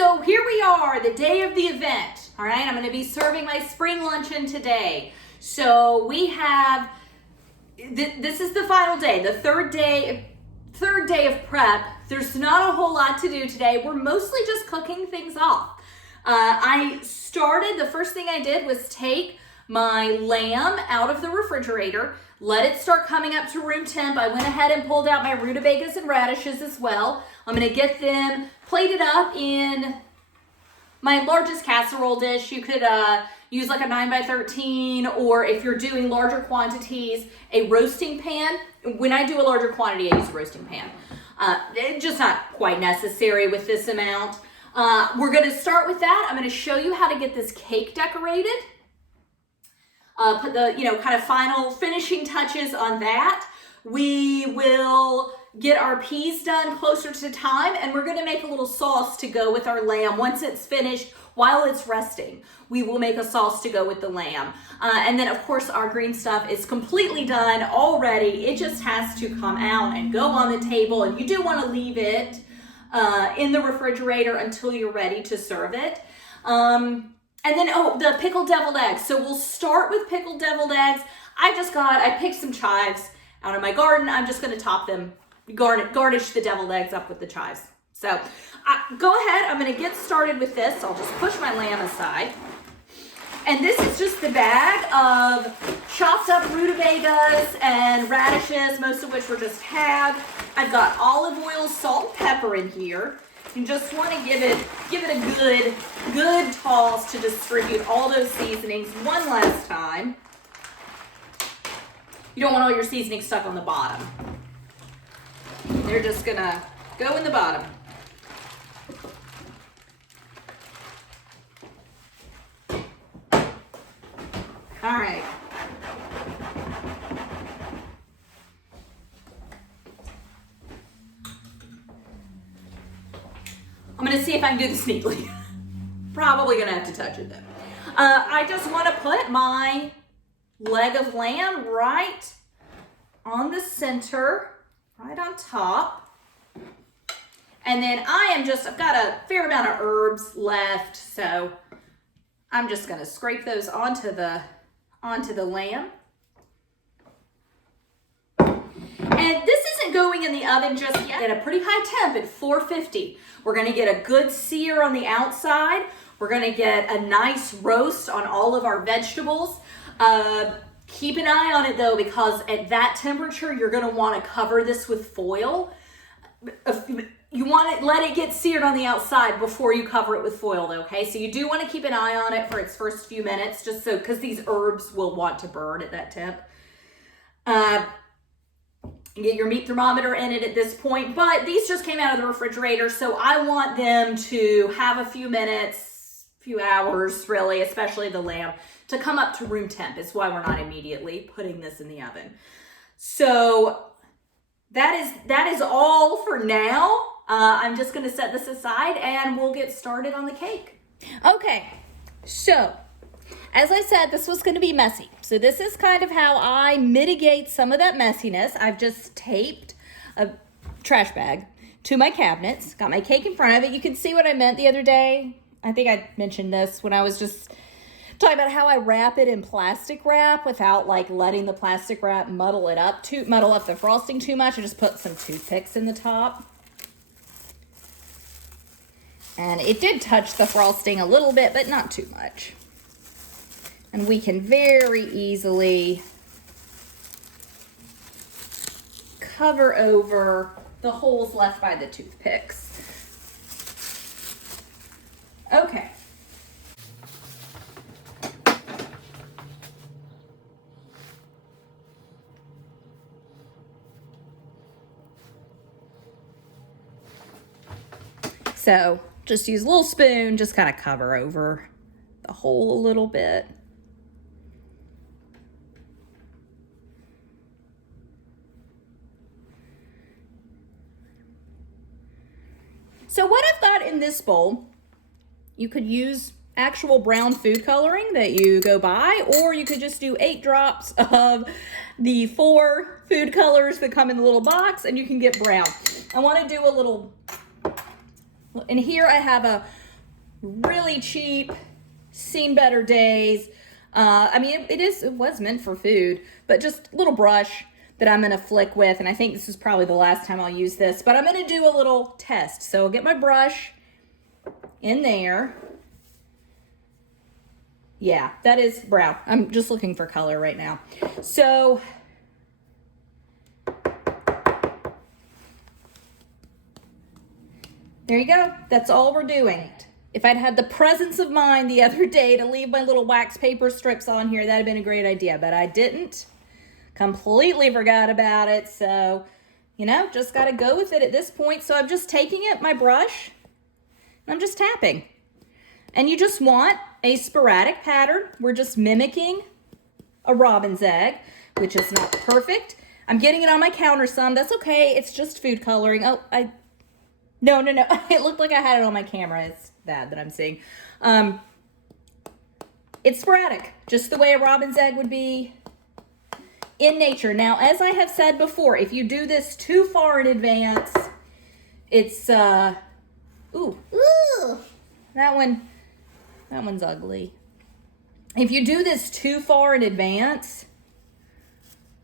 So here we are, the day of the event. All right, I'm going to be serving my spring luncheon today. So we have, this is the final day, the third day of prep. There's not a whole lot to do today. We're mostly just cooking things off. The first thing I did was take my lamb out of the refrigerator, let it start coming up to room temp. I went ahead and pulled out my rutabagas and radishes as well. I'm gonna get them plated up in my largest casserole dish. You could use like a 9x13, or if you're doing larger quantities, a roasting pan. When I do a larger quantity, I use a roasting pan. It's just not quite necessary with this amount. We're gonna start with that. I'm gonna show you how to get this cake decorated. Put the, kind of final finishing touches on that. We will get our peas done closer to time, and we're gonna make a little sauce to go with our lamb. Once it's finished, while it's resting, we will make a sauce to go with the lamb. And then of course our green stuff is completely done already. It just has to come out and go on the table, and you do wanna leave it in the refrigerator until you're ready to serve it. And then, the pickled deviled eggs. So we'll start with pickled deviled eggs. I picked some chives out of my garden. I'm just gonna top them, garnish the deviled eggs up with the chives. So go ahead, I'm gonna get started with this. I'll just push my lamb aside. And this is just the bag of chopped up rutabagas and radishes, most of which were just halved. I've got olive oil, salt, and pepper in here. You just want to give it a good toss to distribute all those seasonings one last time. You don't want all your seasonings stuck on the bottom. They're just gonna go in the bottom. All right. I'm gonna see if I can do this neatly. Probably gonna have to touch it though. I just wanna put my leg of lamb right on the center, right on top. And then I've got a fair amount of herbs left, so I'm just gonna scrape those onto the lamb. And this isn't going in the oven just yet. At a pretty high temp at 450. We're gonna get a good sear on the outside. We're gonna get a nice roast on all of our vegetables. Keep an eye on it though, because at that temperature, you're gonna wanna cover this with foil. You wanna let it get seared on the outside before you cover it with foil though, okay? So you do wanna keep an eye on it for its first few minutes, because these herbs will want to burn at that temp. Get your meat thermometer in it at this point, but these just came out of the refrigerator, so I want them to have a few minutes, few hours really, especially the lamb, to come up to room temp. Is why we're not immediately putting this in the oven. So that is all for now. I'm just gonna set this aside and we'll get started on the cake. Okay, so as I said, this was gonna be messy. So this is kind of how I mitigate some of that messiness. I've just taped a trash bag to my cabinets, got my cake in front of it. You can see what I meant the other day. I think I mentioned this when I was just talking about how I wrap it in plastic wrap without like letting the plastic wrap muddle up the frosting too much. I just put some toothpicks in the top. And it did touch the frosting a little bit, but not too much. And we can very easily cover over the holes left by the toothpicks. Okay. So just use a little spoon, just kind of cover over the hole a little bit. So what I've got in this bowl, you could use actual brown food coloring that you go buy, or you could just do 8 drops of the 4 food colors that come in the little box and you can get brown. I want to do a little, and here I have a really cheap, seen better days. I mean, it was meant for food, but just a little brush that I'm gonna flick with, and I think this is probably the last time I'll use this, but I'm gonna do a little test. So I'll get my brush in there. Yeah, that is brown. I'm just looking for color right now. So there you go. That's all we're doing. If I'd had the presence of mind the other day to leave my little wax paper strips on here, that'd have been a great idea, but I didn't. Completely forgot about it. So, you know, just got to go with it at this point. So I'm just taking it, my brush, and I'm just tapping. And you just want a sporadic pattern. We're just mimicking a robin's egg, which is not perfect. I'm getting it on my counter some. That's okay. It's just food coloring. Oh, no. It looked like I had it on my camera. It's bad that I'm seeing. It's sporadic, just the way a robin's egg would be in nature. Now, as I have said before, if you do this too far in advance, it's, ooh, that one's ugly. If you do this too far in advance,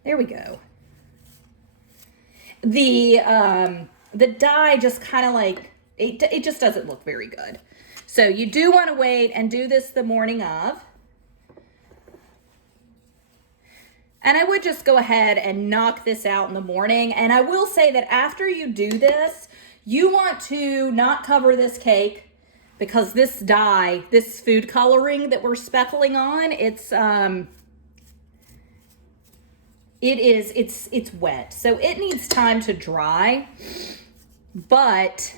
there we go. The dye just kind of like, it just doesn't look very good. So you do want to wait and do this the morning of. And I would just go ahead and knock this out in the morning. And I will say that after you do this, you want to not cover this cake because this dye, this food coloring that we're speckling on, it's wet. So it needs time to dry, but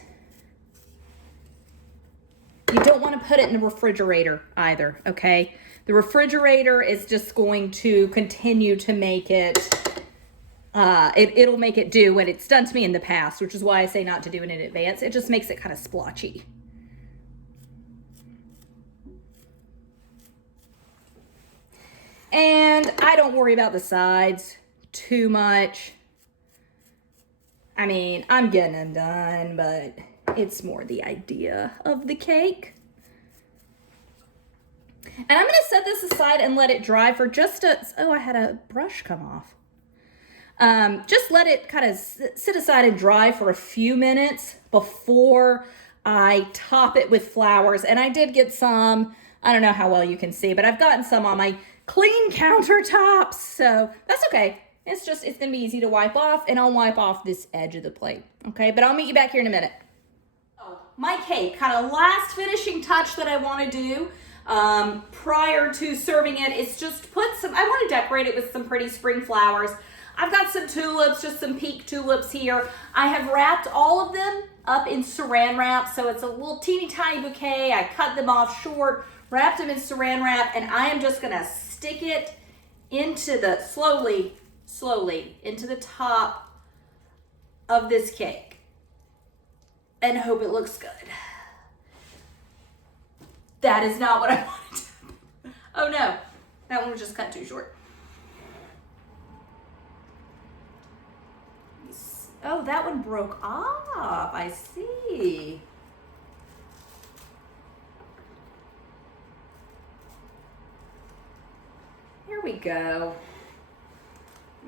you don't want to put it in the refrigerator either, okay? The refrigerator is just going to continue to make it, it'll make it do what it's done to me in the past, which is why I say not to do it in advance. It just makes it kind of splotchy. And I don't worry about the sides too much. I mean, I'm getting them done, but it's more the idea of the cake. And I'm going to set this aside and let it dry for just oh, I had a brush come off. Just let it kind of sit aside and dry for a few minutes before I top it with flowers. And I did get some, I don't know how well you can see, but I've gotten some on my clean countertops. So that's okay. It's going to be easy to wipe off, and I'll wipe off this edge of the plate. Okay, but I'll meet you back here in a minute. Oh, my cake, kind of last finishing touch that I want to do prior to serving it is just I want to decorate it with some pretty spring flowers. I've got some tulips, just some pink tulips here. I have wrapped all of them up in saran wrap, so it's a little teeny tiny bouquet. I cut them off short, wrapped them in saran wrap, and I am just gonna stick it into the, slowly into the top of this cake and hope it looks good. That is not what I wanted to. Oh no, that one was just cut too short. Oh, that one broke off, I see. Here we go.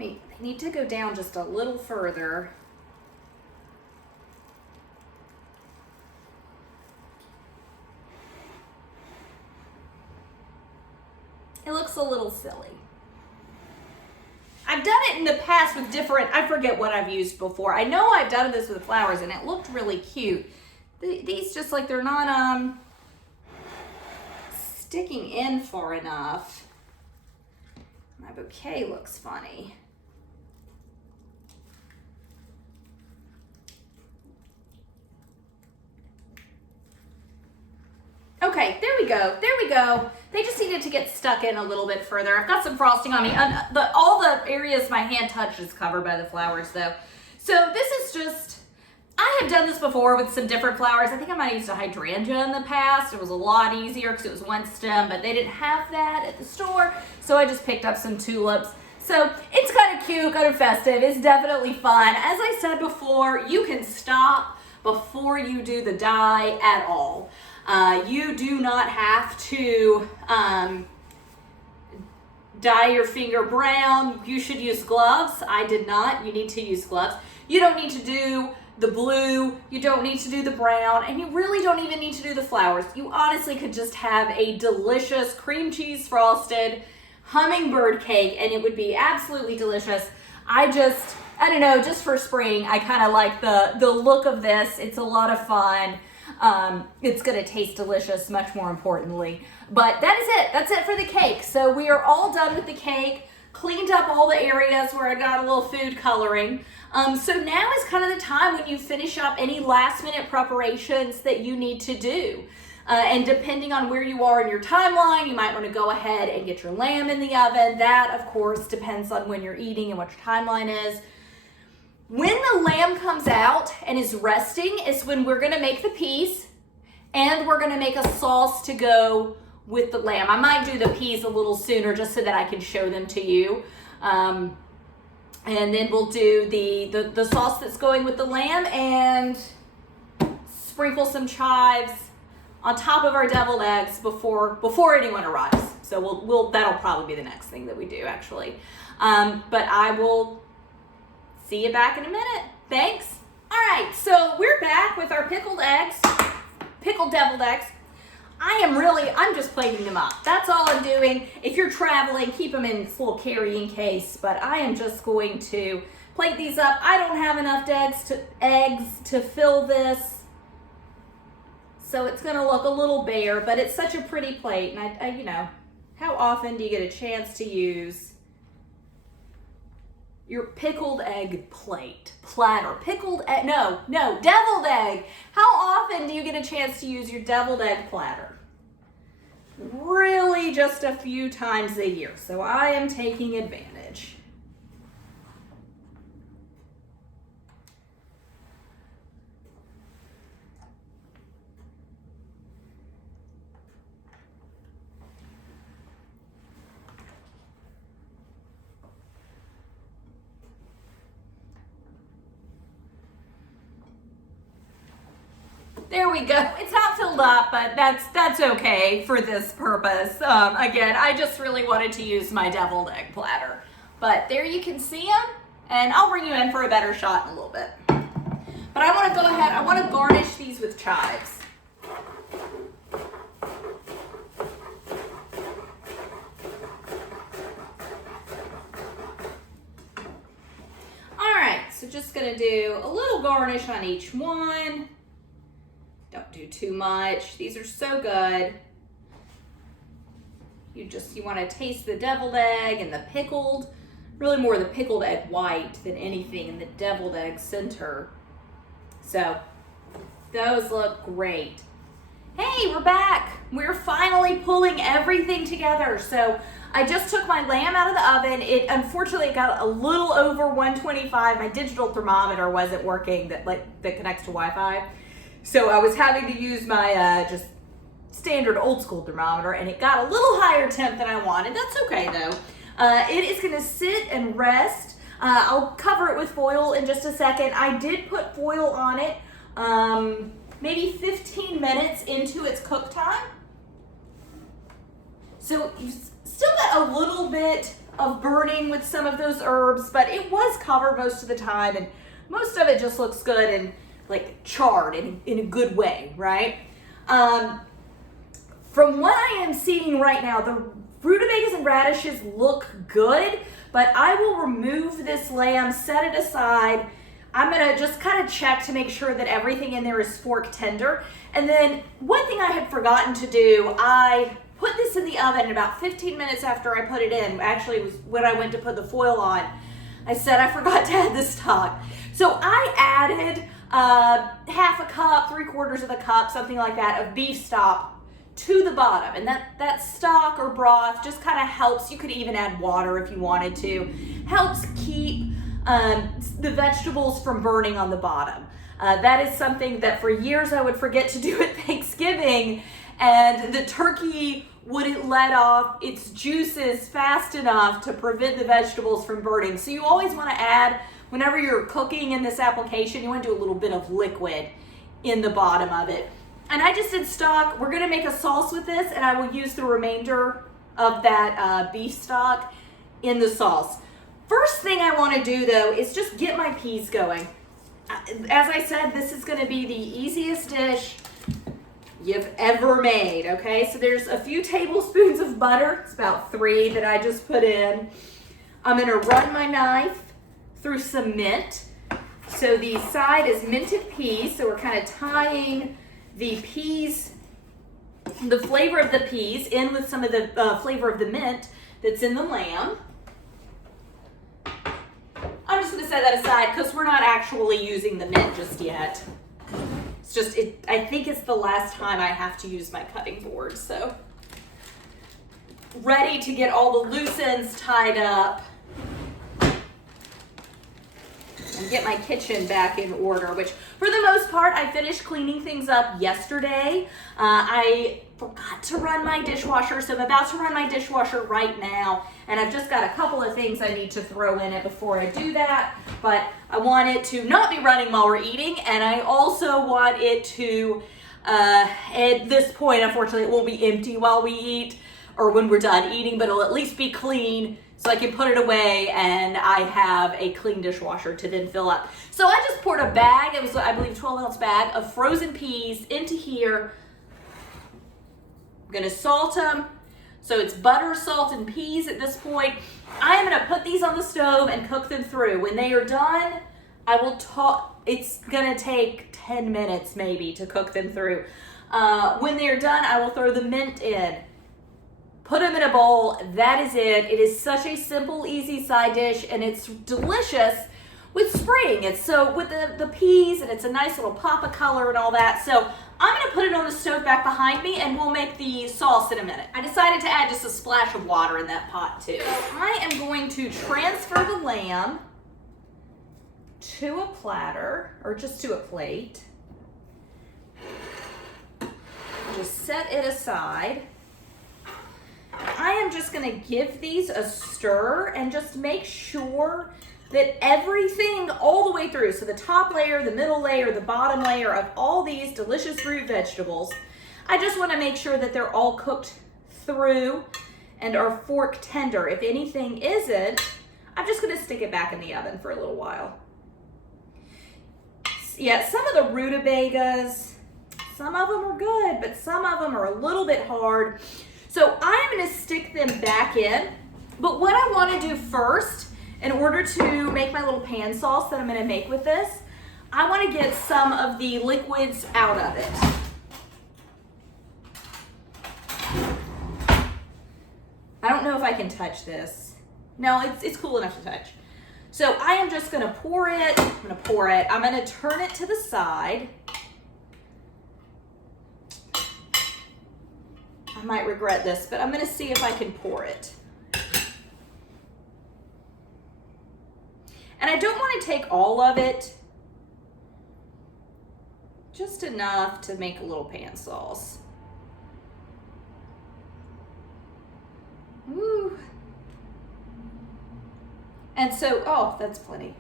I need to go down just a little further. It looks a little silly. I've done it in the past with different, I forget what I've used before. I know I've done this with flowers and it looked really cute. These just like they're not sticking in far enough. My bouquet looks funny. Okay, there we go. There we go. They just needed to get stuck in a little bit further. I've got some frosting on me. All the areas my hand touched is covered by the flowers though. So this is just, I have done this before with some different flowers. I think I might have used a hydrangea in the past. It was a lot easier because it was one stem, but they didn't have that at the store. So I just picked up some tulips. So it's kind of cute, kind of festive. It's definitely fun. As I said before, you can stop before you do the dye at all. You do not have to dye your finger brown. You should use gloves. I did not. You need to use gloves. You don't need to do the blue, you don't need to do the brown, and you really don't even need to do the flowers. You honestly could just have a delicious cream cheese frosted hummingbird cake and it would be absolutely delicious. I don't know, just for spring, I kind of like the look of this. It's a lot of fun. It's gonna taste delicious, much more importantly. But that is it. That's it for the cake. So we are all done with the cake, cleaned up all the areas where I got a little food coloring. So now is kind of the time when you finish up any last minute preparations that you need to do. And depending on where you are in your timeline, you might want to go ahead and get your lamb in the oven. That, of course, depends on when you're eating and what your timeline is. When the lamb comes out and is resting is when we're going to make the peas and we're going to make a sauce to go with the lamb. I might do the peas a little sooner just so that I can show them to you. And then we'll do the sauce that's going with the lamb and sprinkle some chives on top of our deviled eggs before anyone arrives. So that'll probably be the next thing that we do, actually. But I will see you back in a minute. Thanks. All right, so we're back with our pickled deviled eggs. I'm just plating them up. That's all I'm doing. If you're traveling, keep them in this little carrying case, but I am just going to plate these up. I don't have enough eggs to fill this, so it's gonna look a little bare, but it's such a pretty plate, and I you know, how often do you get a chance to use your pickled egg platter? Pickled egg, no, deviled egg. How often do you get a chance to use your deviled egg platter? Really just a few times a year, so I am taking advantage. There we go. It's not filled up, but that's okay for this purpose. Again, I just really wanted to use my deviled egg platter. But there you can see them, and I'll bring you in for a better shot in a little bit. But I want to go ahead, I want to garnish these with chives. All right, so just gonna do a little garnish on each one. Don't do too much. These are so good. You want to taste the deviled egg and the pickled, really more the pickled egg white than anything in the deviled egg center. So those look great. Hey, we're back. We're finally pulling everything together. So I just took my lamb out of the oven. It unfortunately got a little over 125. My digital thermometer wasn't working that connects to Wi-Fi. So I was having to use my just standard old school thermometer, and it got a little higher temp than I wanted. That's okay though. It is gonna sit and rest. I'll cover it with foil in just a second. I did put foil on it maybe 15 minutes into its cook time. So you still got a little bit of burning with some of those herbs, but it was covered most of the time, and most of it just looks good and like charred in a good way, right? From what I am seeing right now, the rutabagas and radishes look good, but I will remove this lamb, set it aside. I'm gonna just kind of check to make sure that everything in there is fork tender. And then one thing I had forgotten to do, I put this in the oven, and about 15 minutes after I put it in, actually it was when I went to put the foil on, I said I forgot to add the stock. So I added half a cup, 3/4 of a cup, something like that, of beef stock to the bottom. And that stock or broth just kind of helps. You could even add water if you wanted to. Helps keep the vegetables from burning on the bottom. That is something that for years I would forget to do at Thanksgiving, and the turkey wouldn't let off its juices fast enough to prevent the vegetables from burning. So you always want to add, whenever you're cooking in this application, you want to do a little bit of liquid in the bottom of it. And I just did stock. We're gonna make a sauce with this, and I will use the remainder of that beef stock in the sauce. First thing I wanna do though is just get my peas going. As I said, this is gonna be the easiest dish you've ever made, okay? So there's a few tablespoons of butter. It's about 3 that I just put in. I'm gonna run my knife through some mint. So the side is minted peas, so we're kind of tying the peas, the flavor of the peas in with some of the flavor of the mint that's in the lamb. I'm just gonna set that aside because we're not actually using the mint just yet. It's just, I think it's the last time I have to use my cutting board, so. Ready to get all the loose ends tied up and get my kitchen back in order, which for the most part, I finished cleaning things up yesterday. I forgot to run my dishwasher, so I'm about to run my dishwasher right now, and I've just got a couple of things I need to throw in it before I do that, but I want it to not be running while we're eating, and I also want it to, at this point, unfortunately, it won't be empty while we eat, or when we're done eating, but it'll at least be clean so I can put it away and I have a clean dishwasher to then fill up. So I just poured a bag, it was, I believe, 12-ounce bag of frozen peas into here. I'm gonna salt them. So it's butter, salt, and peas at this point. I am gonna put these on the stove and cook them through. When they are done, I will it's gonna take 10 minutes maybe to cook them through. When they're done, I will throw the mint in. Put them in a bowl, that is it. It is such a simple, easy side dish, and it's delicious with spring. It's so, with the peas, and it's a nice little pop of color and all that. So I'm gonna put it on the stove back behind me, and we'll make the sauce in a minute. I decided to add just a splash of water in that pot too. So I am going to transfer the lamb to a platter, or just to a plate. Just set it aside. I am just gonna give these a stir and just make sure that everything all the way through, so the top layer, the middle layer, the bottom layer of all these delicious root vegetables, I just wanna make sure that they're all cooked through and are fork tender. If anything isn't, I'm just gonna stick it back in the oven for a little while. Yeah, some of the rutabagas, some of them are good, but some of them are a little bit hard. So I'm gonna stick them back in, but what I wanna do first, in order to make my little pan sauce that I'm gonna make with this, I wanna get some of the liquids out of it. I don't know if I can touch this. No, it's cool enough to touch. So I am just gonna pour it, I'm gonna turn it to the side. I might regret this, but I'm gonna see if I can pour it. And I don't want to take all of it, just enough to make a little pan sauce. Woo. And so, oh, that's plenty.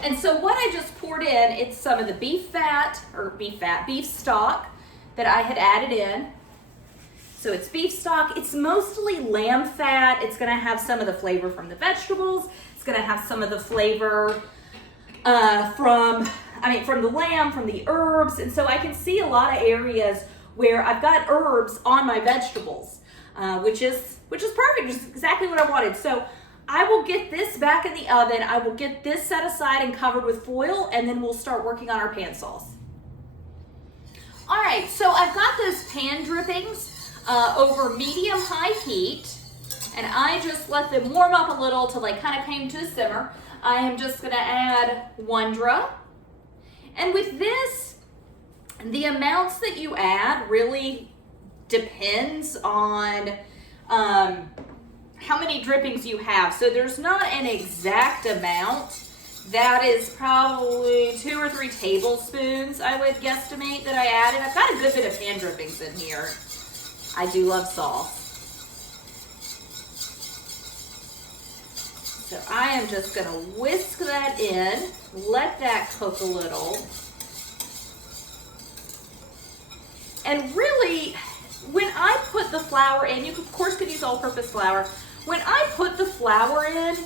And so what I just poured in, it's some of the beef stock that I had added in. So it's beef stock, it's mostly lamb fat. It's gonna have some of the flavor from the vegetables. It's gonna have some of the flavor from the lamb, from the herbs. And so I can see a lot of areas where I've got herbs on my vegetables, which is perfect, which is exactly what I wanted. So I will get this back in the oven. I will get this set aside and covered with foil, and then we'll start working on our pan sauce. All right, so I've got those pan drippings over medium-high heat, and I just let them warm up a little till they kind of came to a simmer. I am just gonna add 1 drop. And with this, the amounts that you add really depends on how many drippings you have. So there's not an exact amount. That is probably 2 or 3 tablespoons, I would guesstimate, that I added. I've got a good bit of pan drippings in here. I do love sauce. So I am just gonna whisk that in, let that cook a little. And really, when I put the flour in, you of course could use all-purpose flour. When I put the flour in,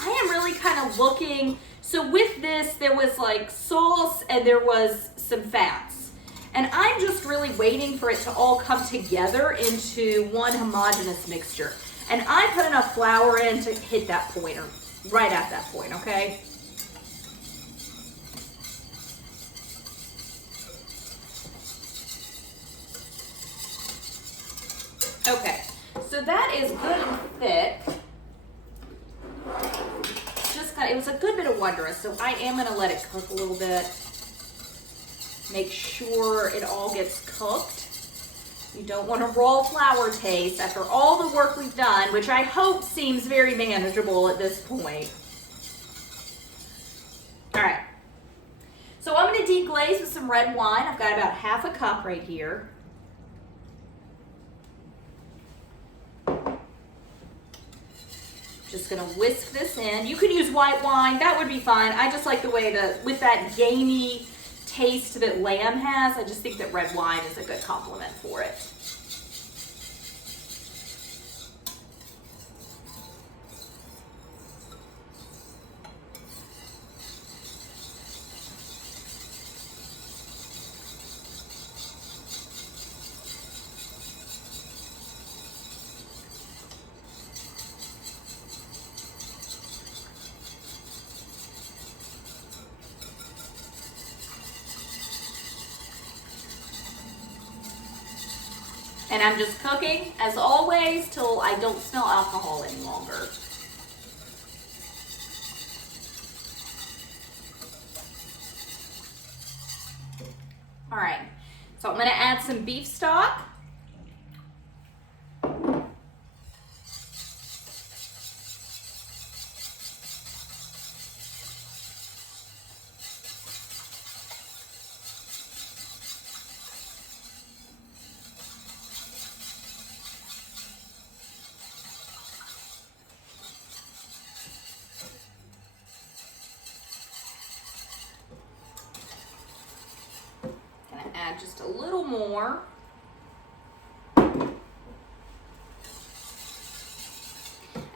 I am really kind of looking, so with this, there was like sauce and there was some fats. And I'm just really waiting for it to all come together into one homogeneous mixture. And I put enough flour in to hit that point, or right at that point, okay? Okay, so that is good and thick. It was a good bit of wondrous, so I am gonna let it cook a little bit. Make sure it all gets cooked. You don't want a raw flour taste after all the work we've done, which I hope seems very manageable at this point. All right, so I'm gonna deglaze with some red wine. I've got about half a cup right here. Just gonna whisk this in. You could use white wine, that would be fine. I just like the way with that gamey taste that lamb has, I just think that red wine is a good complement for it. And I'm just cooking, as always, till I don't smell alcohol any longer. All right, so I'm gonna add some beef stock. Add just a little more. And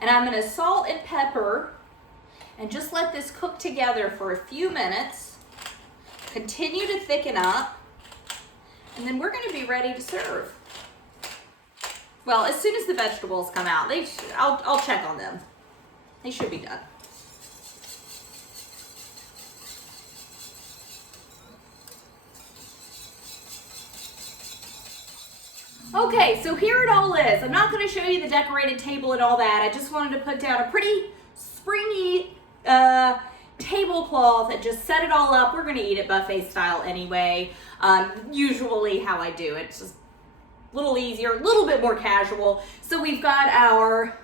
I'm going to salt and pepper and just let this cook together for a few minutes. Continue to thicken up, and then we're going to be ready to serve. Well, as soon as the vegetables come out, I'll check on them. They should be done. Okay, so here it all is. I'm not going to show you the decorated table and all that. I just wanted to put down a pretty springy tablecloth and just set it all up. We're going to eat it buffet style anyway. Usually how I do it. It's just a little easier, a little bit more casual. So we've got our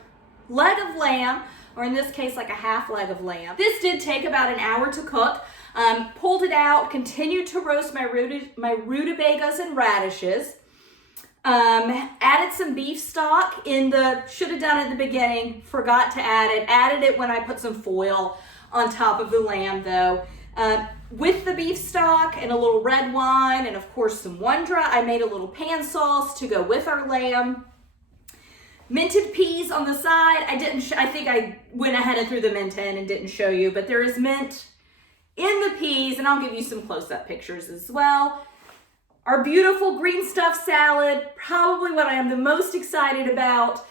leg of lamb, or in this case, like a half leg of lamb. This did take about an hour to cook. Pulled it out, continued to roast my rutabagas and radishes. Added some beef stock should have done it at the beginning, forgot to add it. Added it when I put some foil on top of the lamb though. With the beef stock and a little red wine and of course some Wondra, I made a little pan sauce to go with our lamb. Minted peas on the side. I think I went ahead and threw the mint in and didn't show you, but there is mint in the peas, and I'll give you some close-up pictures as well. Our beautiful green stuffed salad, probably what I am the most excited about,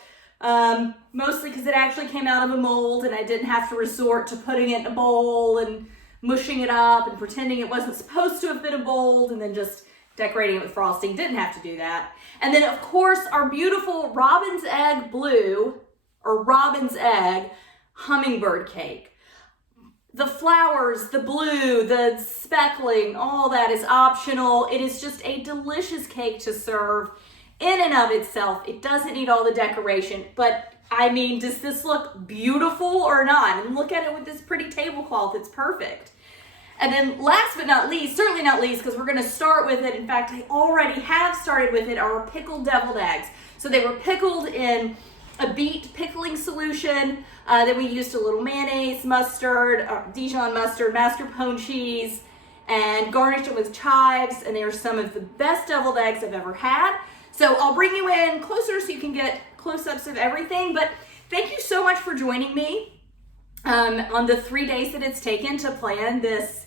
mostly because it actually came out of a mold and I didn't have to resort to putting it in a bowl and mushing it up and pretending it wasn't supposed to have been a bowl and then just decorating it with frosting. Didn't have to do that. And then of course our beautiful robin's egg blue, or robin's egg hummingbird cake. The flowers, the blue, the speckling, all that is optional. It is just a delicious cake to serve in and of itself. It doesn't need all the decoration, but I mean, does this look beautiful or not? And look at it with this pretty tablecloth, it's perfect. And then last but not least, certainly not least, because we're gonna start with it. In fact, I already have started with it, our pickled deviled eggs. So they were pickled in a beet pickling solution. Then we used a little mayonnaise, mustard, Dijon mustard, mascarpone cheese, and garnished it with chives. And they are some of the best deviled eggs I've ever had. So I'll bring you in closer so you can get close-ups of everything. But thank you so much for joining me on the 3 days that it's taken to plan this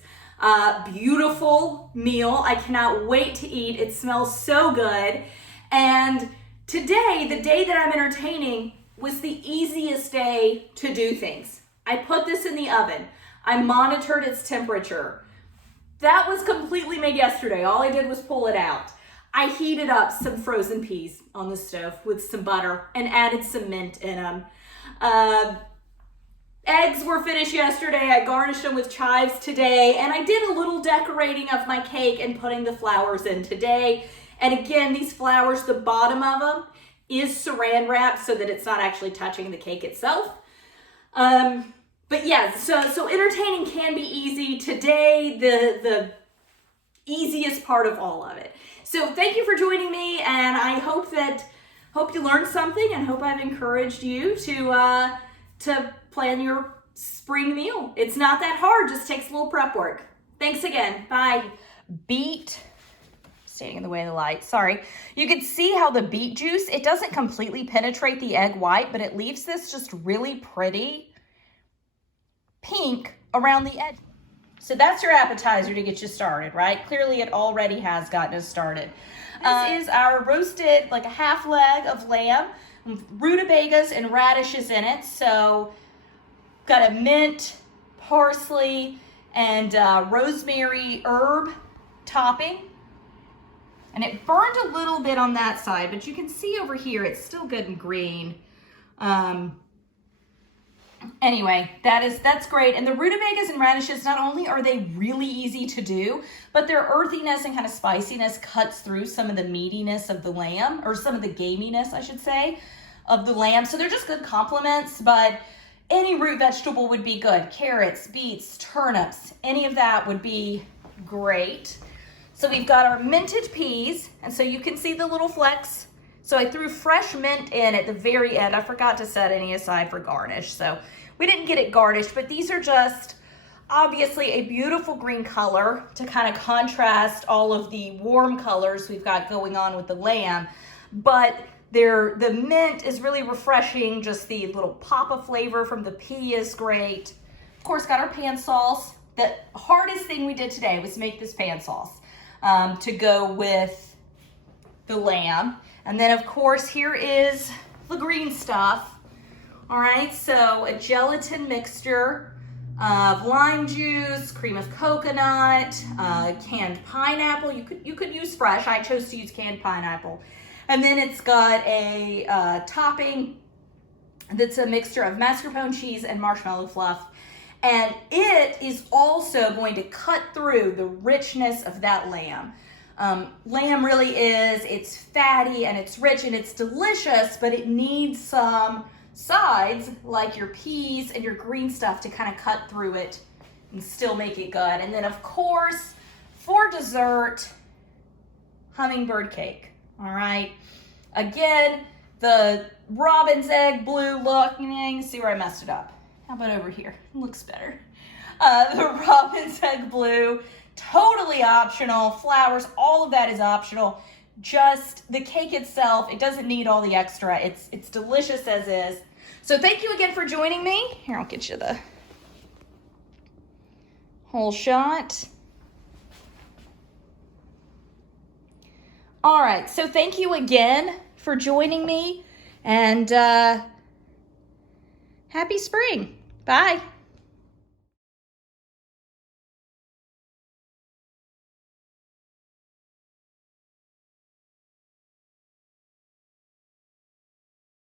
beautiful meal. I cannot wait to eat. It smells so good. And today, the day that I'm entertaining, was the easiest day to do things. I put this in the oven. I monitored its temperature. That was completely made yesterday. All I did was pull it out. I heated up some frozen peas on the stove with some butter and added some mint in them. Eggs were finished yesterday. I garnished them with chives today, and I did a little decorating of my cake and putting the flowers in today. And again, these flowers, the bottom of them is saran wrap so that it's not actually touching the cake itself. But yeah, so entertaining can be easy. Today, the easiest part of all of it. So thank you for joining me, and I hope you learned something, and hope I've encouraged you to plan your spring meal. It's not that hard, just takes a little prep work. Thanks again. Bye. Beet, staying in the way of the light, sorry. You can see how the beet juice, it doesn't completely penetrate the egg white, but it leaves this just really pretty pink around the edge. So that's your appetizer to get you started, right? Clearly it already has gotten us started. This is our roasted, like a half leg of lamb, with rutabagas and radishes in it. So got a mint, parsley, and rosemary herb topping. And it burned a little bit on that side, but you can see over here it's still good and green. Anyway, that's great. And the rutabagas and radishes, not only are they really easy to do, but their earthiness and kind of spiciness cuts through some of the meatiness of the lamb, or some of the gaminess, I should say, of the lamb. So they're just good complements, but any root vegetable would be good. Carrots, beets, turnips, any of that would be great. So we've got our minted peas, and so you can see the little flecks. So I threw fresh mint in at the very end. I forgot to set any aside for garnish, so we didn't get it garnished, but these are just obviously a beautiful green color to kind of contrast all of the warm colors we've got going on with the lamb. But the mint is really refreshing. Just the little pop of flavor from the pea is great. Of course, got our pan sauce. The hardest thing we did today was make this pan sauce to go with the lamb. And then of course, here is the green stuff. All right, so a gelatin mixture of lime juice, cream of coconut, canned pineapple. You could use fresh. I chose to use canned pineapple. And then it's got a topping that's a mixture of mascarpone cheese and marshmallow fluff. And it is also going to cut through the richness of that lamb. Lamb really is, it's fatty and it's rich and it's delicious, but it needs some sides like your peas and your green stuff to kind of cut through it and still make it good. And then of course, for dessert, hummingbird cake. All right. Again, the robin's egg blue look, you can see where I messed it up. How about over here? It looks better. The robin's egg blue, totally optional. Flowers, all of that is optional. Just the cake itself, it doesn't need all the extra. It's delicious as is. So thank you again for joining me. Here, I'll get you the whole shot. All right, so thank you again for joining me, and happy spring. Bye.